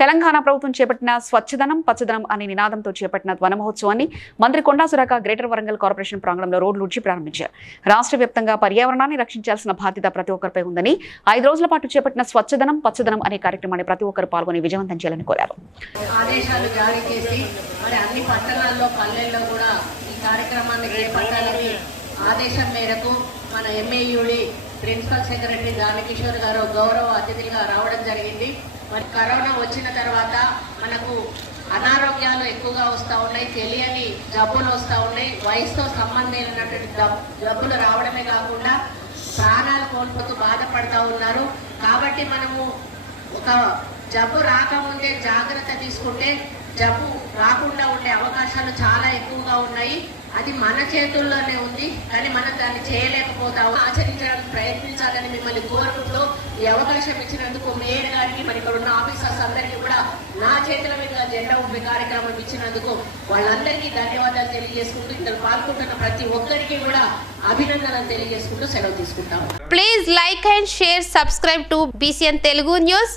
తెలంగాణ ప్రభుత్వం చేపట్టిన స్వచ్ఛదనం పచ్చదనం అనే నినాదంతో చేపట్టిన వన మహోత్సవాన్ని మంత్రి కొండా సురాక గ్రేటర్ వరంగల్ కార్పొరేషన్ ప్రాంగణంలో రోడ్లు ఉడ్చి ప్రారంభించారు. రాష్ట్ర వ్యాప్తంగా పర్యావరణాన్ని రక్షించాల్సిన బాధ్యత ప్రతి ఒక్కరిపై ఉందని ఐదు రోజుల పాటు చేపట్టిన స్వచ్ఛదనం పచ్చదనం అనే కార్యక్రమాన్ని ప్రతి ఒక్కరు పాల్గొని విజయవంతం చేయాలని కోరారు. ఆదేశాలు జారీ చేసి మరి అన్ని పట్టణాల్లో పల్లెల్లో కూడా ఈ కార్యక్రమాన్ని చేపట్టాలని ఆదేశం మేరకు మన ఎంఏయుడి ప్రిన్సిపల్ సెక్రటరీ దానకిషోర్ గారు గౌరవ అతిథిగా రావడం జరిగింది. మరి కరోనా వచ్చిన తర్వాత మనకు అనారోగ్యాలు ఎక్కువగా వస్తూ ఉన్నాయి తెలియని జబ్బులు వస్తూ ఉన్నాయి. వయసుతో సంబంధించినటువంటి జబ్బులు రావడమే కాకుండా ప్రాణాలు కోల్పోతూ బాధపడతా ఉన్నారు. కాబట్టి మనము ఒక జబ్బు రాకముందే జాగ్రత్త తీసుకుంటే జబ్బు రాకుండా ఉండే అవకాశాలు చాలా ఎక్కువగా ఉన్నాయి. అది మన చేతుల్లోనే ఉంది. కానీ మనం దాన్ని చేయలేకపోతాము. ఆచరించడానికి ప్రయత్నించాలని మిమ్మల్ని కోరుకుంటూ ఈ అవకాశం ఇచ్చినందుకు మేయర్ గారికి మరి ఇక్కడ ఉన్న ఆఫీసర్స్ అందరికీ కూడా నా చేతుల మీద జెండా ఊపి కార్యక్రమం ఇచ్చినందుకు వాళ్ళందరికీ ధన్యవాదాలు తెలియజేసుకుంటూ ఇందులో పాల్గొంటున్న ప్రతి ఒక్కరికి కూడా అభినందనలు తెలియజేసుకుంటూ సెలవు తీసుకుంటాము. Please like and share subscribe to BCN Telugu news